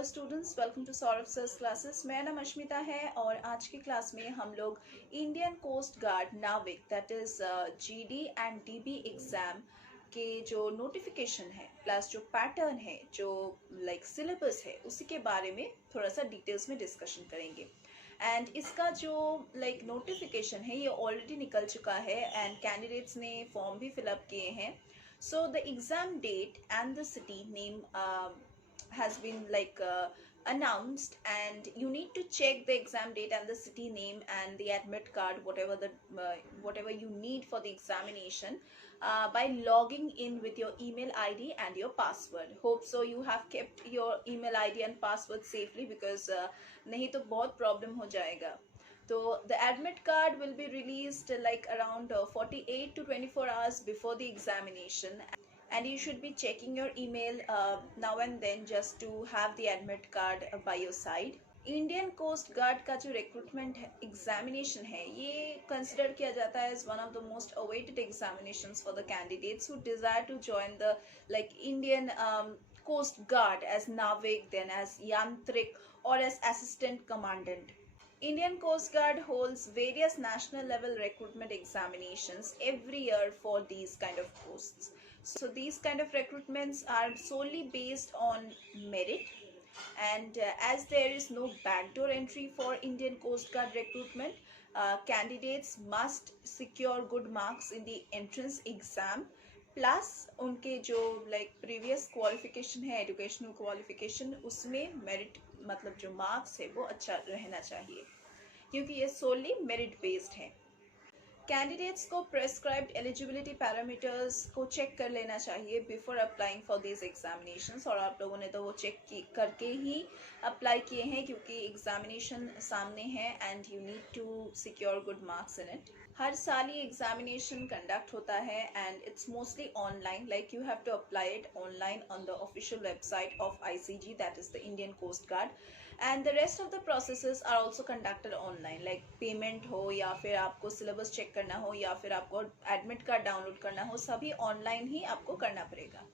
Hello students, welcome to Saurabh sir's classes. मेरा नाम अश्मिता है और आज की क्लास में हम लोग Indian coast guard Navik that is GD and dB exam के जो नोटिफिकेशन है प्लस जो पैटर्न है जो सिलेबस है उसी के बारे में थोड़ा सा डिटेल्स में डिस्कशन करेंगे। एंड इसका जो नोटिफिकेशन है ये ऑलरेडी निकल चुका है एंड कैंडिडेट्स ने फॉर्म भी फिलअप किए हैं। So the exam date and the city name has been announced, and you need to check the exam date and the city name and the admit card, whatever you need for the examination, by logging in with your email ID and your password. Hope so you have kept your email ID and password safely, because नहीं तो बहुत problem हो जाएगा। So the admit card will be released around 48 to 24 hours before the examination, and you should be checking your email now and then just to have the admit card by your side. Indian coast guard का जो recruitment examination है ये कंसिडर किया जाता है as one of the most awaited examinations for the candidates who desire to join the Indian coast guard as navik, then as yantrik और as assistant commandant. Indian Coast Guard holds various national level recruitment examinations every year for these kind of posts. So these kind of recruitments are solely based on merit, and as there is no backdoor entry for Indian Coast Guard recruitment, candidates must secure good marks in the entrance exam, plus उनके जो previous qualification है, educational qualification, उसमें मेरिट जो मार्क्स है वो अच्छा रहना चाहिए, क्योंकि ये सोली मेरिट बेस्ड है. कैंडिडेट्स को प्रेस्क्राइब्ड एलिजिबिलिटी पैरामीटर्स को चेक कर लेना चाहिए before applying for this examinations, और आप लोगों ने तो वो चेक करके ही अप्लाई किए हैं क्योंकि एग्जामिनेशन सामने है and you need to secure good marks in it. हर साल ये एग्जामिनेशन कंडक्ट होता है and it's mostly online, you have to apply it online on the official website of ICG, that is the Indian coast guard, and the rest of the processes are also conducted online, payment हो या फिर आपको syllabus check करना हो या फिर आपको admit card download करना हो, सभी ऑनलाइन ही आपको करना पड़ेगा.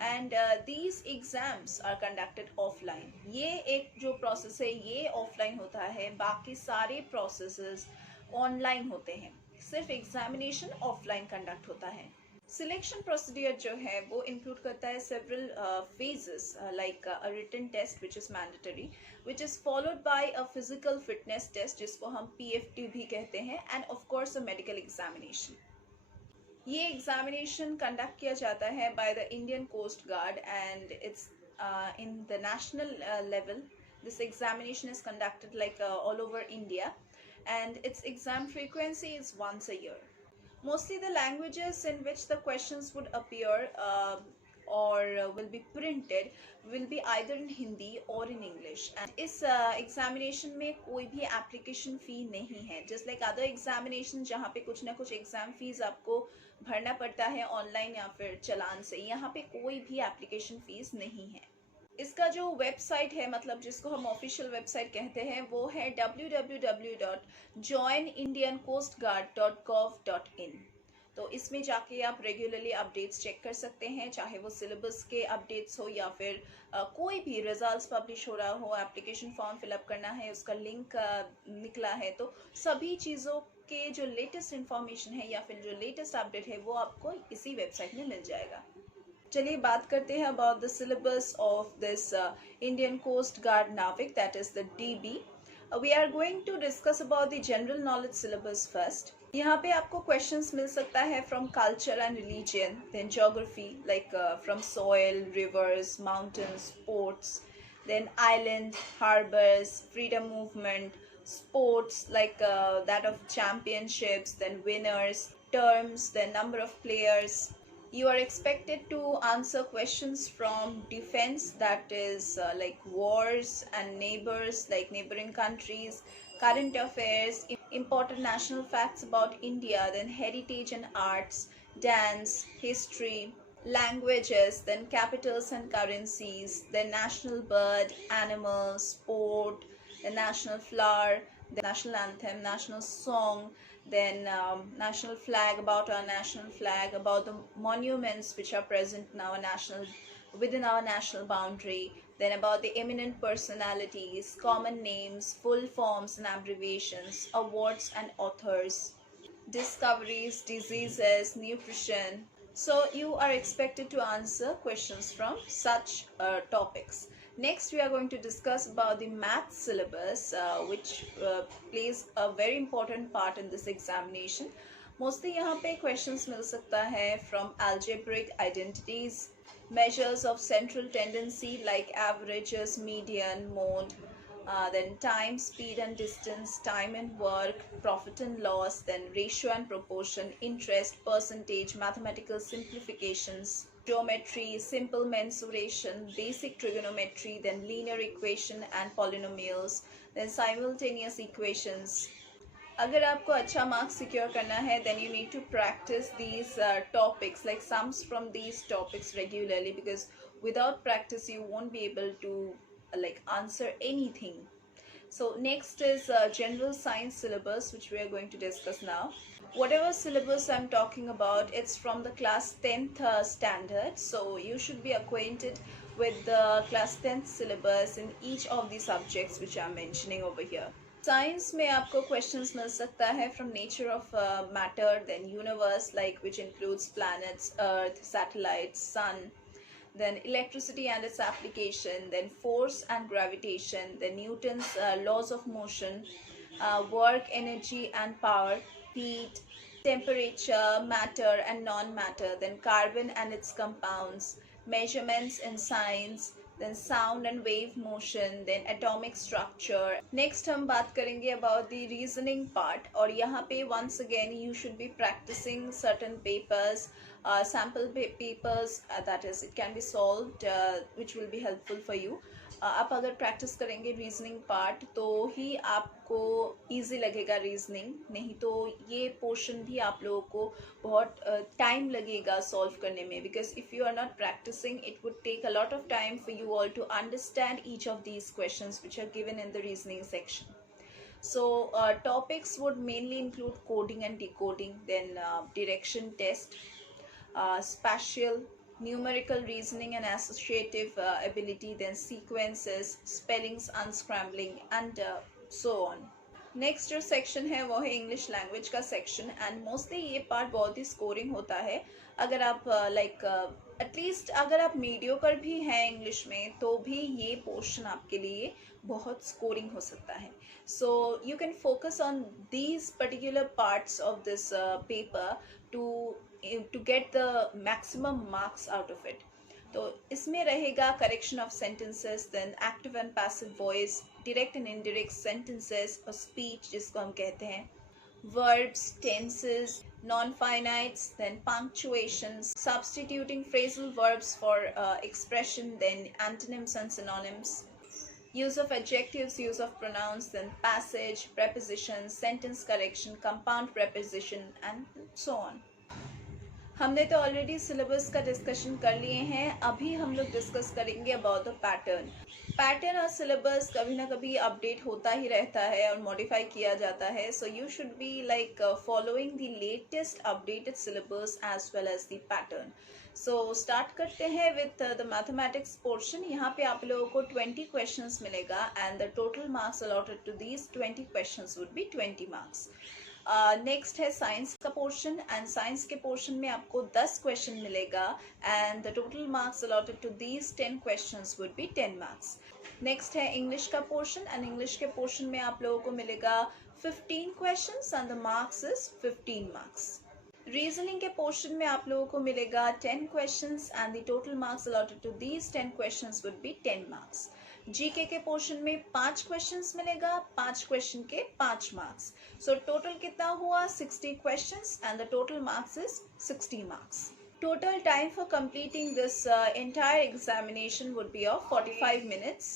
And these exams are conducted offline. ये एक जो प्रोसेस है ये ऑफलाइन होता है, बाकी सारे प्रोसेसेस ऑनलाइन होते हैं, सिर्फ एग्जामिनेशन ऑफलाइन कंडक्ट होता है. सिलेक्शन प्रोसीडियर जो है वो इंक्लूड करता है several phases, like a written test which is mandatory, which is followed by a physical fitness test जिसको हम PFT भी कहते हैं, and of course a medical examination. ये एग्जामिनेशन कंडक्ट किया जाता है by the Indian Coast Guard and it's in the national level. This examination is conducted all over India, and its exam frequency is once a year. Mostly the languages in which the questions would appear or will be printed will be either in Hindi or in English. And इस examination में कोई भी application fee नहीं है, just like other examination जहाँ पे कुछ ना कुछ exam fees आपको भरना पड़ता है ऑनलाइन या फिर चालान से, यहाँ पे कोई भी application fees नहीं है. इसका जो वेबसाइट है, जिसको हम ऑफिशियल वेबसाइट कहते हैं, वो है www.joinindiancoastguard.gov.in. तो इसमें जाके आप रेगुलरली अपडेट्स चेक कर सकते हैं, चाहे वो सिलेबस के अपडेट्स हो या फिर कोई भी रिजल्ट्स पब्लिश हो रहा हो, एप्लीकेशन फॉर्म फिलअप करना है, उसका लिंक निकला है, तो सभी चीज़ों के जो लेटेस्ट इंफॉर्मेशन है या फिर जो लेटेस्ट अपडेट है वो आपको इसी वेबसाइट में मिल जाएगा. चलिए बात करते हैं about the syllabus of this Indian coast guard Navik, that is the DB. We are going to discuss about the general knowledge syllabus first. यहाँ पे आपको क्वेश्चंस मिल सकता है from culture and religion, then geography from soil, rivers, mountains, ports, then island, harbors, freedom movement, sports that of championships, then winners, terms, then number of players. You are expected to answer questions from defense, that is wars and neighbors, neighboring countries, current affairs, important national facts about India, then heritage and arts, dance, history, languages, then capitals and currencies, then national bird, animal, sport, the national flower, the national anthem, national song, then national flag, about our national flag, about the monuments which are present in our national, within our national boundary, then about the eminent personalities, common names, full forms and abbreviations, awards and authors, discoveries, diseases, nutrition. So you are expected to answer questions from such topics. Next, we are going to discuss about the math syllabus, which plays a very important part in this examination. Mostly यहाँ पे questions मिल सकता है from algebraic identities, measures of central tendency like averages, median, mode, then time, speed and distance, time and work, profit and loss, then ratio and proportion, interest, percentage, mathematical simplifications, geometry, simple mensuration, basic trigonometry, then linear equation and polynomials, then simultaneous equations. अगर आपको अच्छा marks secure करना है then you need to practice these topics like sums from these topics regularly, because without practice you won't be able to like answer anything. So next is general science syllabus, which we are going to discuss now. Whatever syllabus I'm talking about, it's from the class 10th standard, so you should be acquainted with the class 10th syllabus in each of the subjects which I'm mentioning over here. Science में आपको questions मिल सकता है from nature of matter, then universe like which includes planets, earth, satellites, sun, then electricity and its application, then force and gravitation, then Newton's laws of motion, work, energy and power, heat, temperature, matter and non-matter, then carbon and its compounds, measurements in science, then sound and wave motion, then atomic structure. Next हम बात करेंगे about the reasoning part, और यहाँ पे once again you should be practicing certain papers, sample papers, that is it can be solved, which will be helpful for you. आप अगर प्रैक्टिस करेंगे reasoning part तो ही आपको इजी लगेगा रीजनिंग, नहीं तो ये पोर्शन भी आप लोगों को बहुत टाइम लगेगा सॉल्व करने में, because if you are not practicing it would take a lot of time for you all to understand each of these questions which are given in the reasoning section. So topics would mainly include coding and decoding, then direction test, spatial, numerical reasoning and associative ability, then sequences, spellings, unscrambling and so on. Next जो सेक्शन है वो है English language का section, and mostly ये पार्ट बहुत ही स्कोरिंग होता है. अगर आप लाइक एटलीस्ट अगर आप मीडियोकर भी हैं इंग्लिश में तो भी ये पोर्शन आपके लिए बहुत स्कोरिंग हो सकता है. So you can focus on these particular parts of this paper to get the maximum marks out of it. तो इसमें रहेगा correction of sentences, then active and passive voice, direct and indirect sentences और speech जिसको हम कहते हैं, verbs, tenses, non-finites, then punctuations, substituting phrasal verbs for expression, then antonyms and synonyms, use of adjectives, use of pronouns, then passage, prepositions, sentence correction, compound preposition and so on. हमने तो already syllabus का डिस्कशन कर लिए हैं, अभी हम लोग डिस्कस करेंगे अबाउट द पैटर्न. पैटर्न और सिलेबस कभी ना कभी अपडेट होता ही रहता है और मॉडिफाई किया जाता है, so you should be like following the latest updated syllabus as well as the pattern. So start करते हैं विथ द मैथमेटिक्स पोर्शन. यहाँ पे आप लोगों को 20 क्वेश्चंस मिलेगा and the total marks allotted to these 20 questions would be 20 marks. Next है science का पोर्शन, एंड साइंस के पोर्शन में आपको 10 क्वेश्चन मिलेगा and the total marks allotted to these 10 questions would be 10 marks. Next है English का portion, and English के portion में आप लोगों को मिलेगा 15 questions and the marks is 15 marks. Reasoning के पोर्शन में आप लोगों को मिलेगा 10 questions and the total marks allotted to these 10 questions would be 10 marks. GK के पोर्शन में 5 क्वेश्चंस मिलेगा, 5 क्वेश्चन के 5 मार्क्स. सो टोटल कितना हुआ 60 questions and the total marks is 60 marks. Total time for completing this entire examination would be of 45 minutes,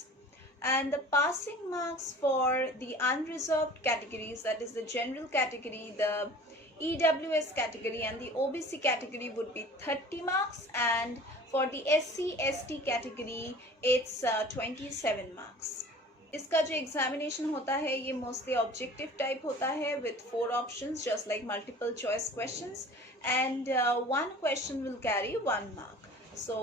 and the passing marks for the unreserved categories, that is the general category, the EWS category and the OBC category, would be 30 marks, and for the SC/ST category it's 27 marks. इसका जो एग्जामिनेशन होता है ये mostly objective type होता है विथ 4 options just like multiple choice questions, and 1 question will carry 1 mark. So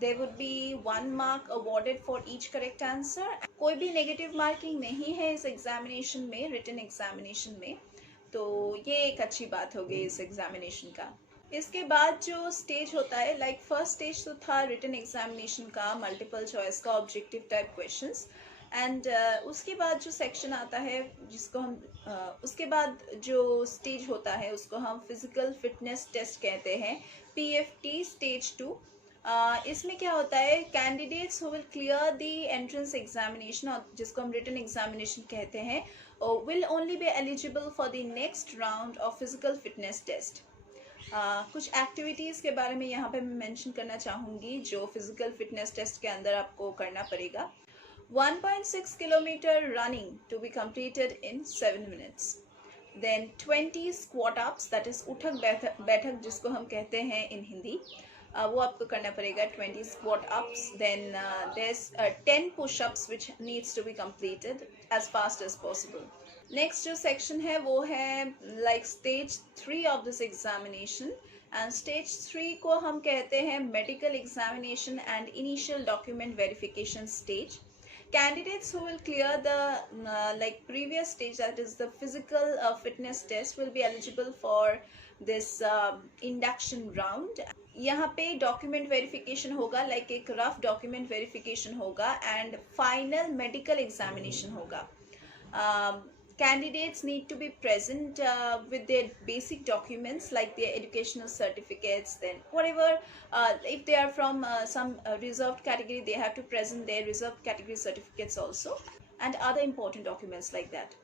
there would be 1 mark awarded for each correct answer. कोई भी negative marking नहीं है इस एग्जामिनेशन में, रिटन एग्जामिनेशन में, तो ये एक अच्छी बात हो गई इस एग्जामिनेशन का। इसके बाद जो स्टेज होता है, लाइक फर्स्ट स्टेज तो था रिटन एग्जामिनेशन का, मल्टीपल चॉइस का, ऑब्जेक्टिव टाइप क्वेश्चंस, एंड उसके बाद जो सेक्शन आता है जिसको हम उसके बाद जो स्टेज होता है उसको हम फिजिकल फिटनेस टेस्ट कहते हैं, PFT स्टेज 2। इसमें क्या होता है, candidates who will clear the entrance examination, जिसको हम रिटन एग्जामिनेशन कहते हैं, will only be eligible for the next round of physical fitness test. कुछ एक्टिविटीज़ के बारे में यहाँ पे मैं मेंशन करना चाहूँगी जो फिजिकल फिटनेस टेस्ट के अंदर आपको करना पड़ेगा। 1.6 kilometer running to be completed in 7 minutes. Then 20 squat ups, that is उठक बैठक जिसको हम कहते हैं इन हिंदी, वो आपको करना पड़ेगा 20 squat ups. Then there's 10 push ups which needs to be completed as fast as possible. Next जो सेक्शन है वो है like stage 3 of this examination, and stage 3 को हम कहते हैं medical examination and initial document verification stage. Candidates who will clear the like previous stage, that is the physical fitness test, will be eligible for this induction round. यहाँ पे document verification होगा, लाइक एक rough document verification होगा and final medical examination होगा। Candidates need to be present with their basic documents like their educational certificates, then whatever, if they are from some reserved category, they have to present their reserved category certificates also, and other important documents like that.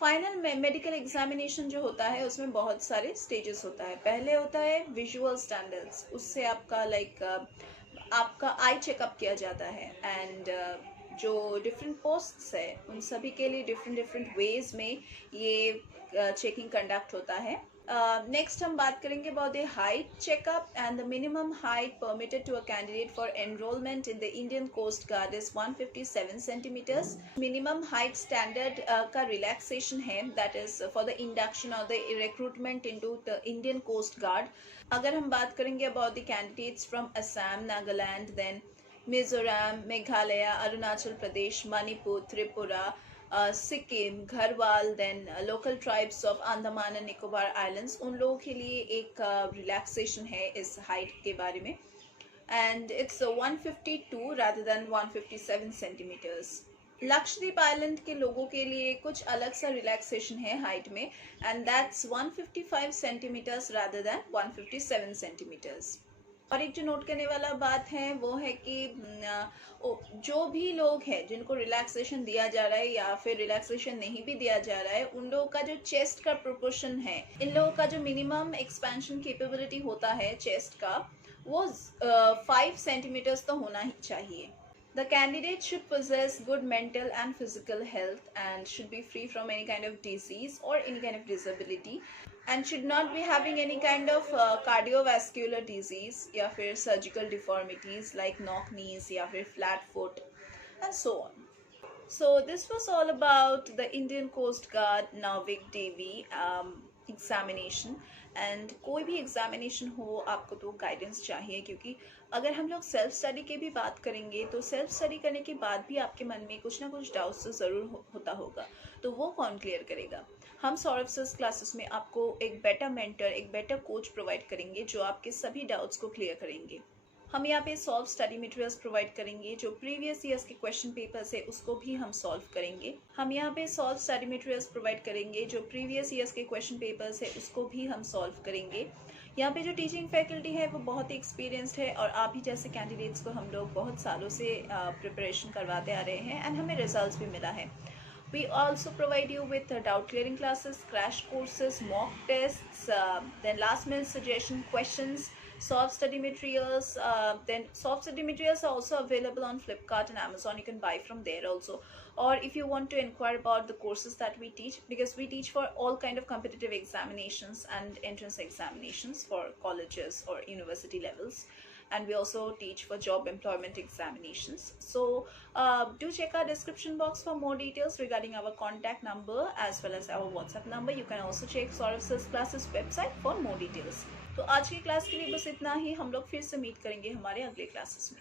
Final medical examination जो होता है उसमें बहुत सारे स्टेजेस होता है। पहले होता है विजुअल स्टैंडर्ड्स, उससे आपका लाइक आपका आई चेकअप किया जाता है, एंड जो डिफरेंट पोस्ट्स है उन सभी के लिए डिफरेंट वेज में ये चेकिंग कंडक्ट होता है। नेक्स्ट हम बात करेंगे about the height checkup, and the minimum height permitted to a candidate for enrolment in the Indian coast guard is 157 centimetres. Minimum height standard का रिलैक्सेशन है, that is for the induction और the recruitment into the Indian coast guard. अगर हम बात करेंगे about the candidates from Assam, Nagaland, then Mizoram, Meghalaya, Arunachal Pradesh, Manipur, Tripura, Sikkim, Garhwal, then local tribes of Andaman एंड निकोबार आइलैंड्स, उन लोगों के लिए एक रिलैक्सेशन है इस हाइट के बारे में, and it's 152 rather than 157 centimeters. Lakshadweep island के लोगों के लिए कुछ अलग सा रिलैक्सेशन है हाइट में, and that's 155 centimeters rather than 157 centimeters. और एक जो नोट करने वाला बात है वो है कि जो भी लोग हैं जिनको रिलैक्सेशन दिया जा रहा है या फिर रिलैक्सेशन नहीं भी दिया जा रहा है, उन लोगों का जो चेस्ट का प्रोपोर्शन है, इन लोगों का जो मिनिमम एक्सपेंशन कैपेबिलिटी होता है चेस्ट का, वो 5 सेंटीमीटर्स तो होना ही चाहिए। The candidate should possess good mental and physical health and should be free from any kind of disease or any kind of disability, and should not be having any kind of cardiovascular disease या फिर surgical deformities like knock knees या फिर flat foot and so on. So this was all about the Indian Coast Guard Navik Devi examination. And कोई भी एग्जामिनेशन हो आपको तो गाइडेंस चाहिए, क्योंकि अगर हम लोग सेल्फ स्टडी की भी बात करेंगे तो सेल्फ स्टडी करने के बाद भी आपके मन में कुछ ना कुछ डाउट्स तो ज़रूर होता होगा, तो वो कौन क्लियर करेगा? हम सौरभ सर्स क्लासेस में आपको एक बेटर मेंटर, एक बेटर कोच प्रोवाइड करेंगे जो आपके सभी डाउट्स को क्लियर करेंगे। हम यहाँ पे सॉल्व स्टडी मटेरियल्स प्रोवाइड करेंगे, जो प्रीवियस ईयर्स के क्वेश्चन पेपर्स है उसको भी हम सॉल्व करेंगे। हम यहाँ पे सॉल्व स्टडी मटेरियल्स प्रोवाइड करेंगे, जो प्रीवियस ईयर्स के क्वेश्चन पेपर्स है उसको भी हम सॉल्व करेंगे। यहाँ पे जो टीचिंग फैकल्टी है वो बहुत ही एक्सपीरियंस्ड है, और आप ही जैसे कैंडिडेट्स को हम लोग बहुत सालों से प्रिपरेशन करवाते आ रहे हैं, एंड हमें रिजल्ट भी मिला है। We also provide you with doubt clearing classes, crash courses, mock tests, then last minute suggestion questions, soft study materials. Then soft study materials are also available on Flipkart and Amazon. You can buy from there also. Or if you want to inquire about the courses that we teach, because we teach for all kind of competitive examinations and entrance examinations for colleges or university levels. and we also teach for job employment examinations. So do check our description box for more details regarding our contact number as well as our WhatsApp number. You can also check Saurav Sir's classes website for more details. तो आज की क्लास के लिए बस इतना ही. हम लोग फिर से मीट करेंगे हमारे अगले क्लासेस में.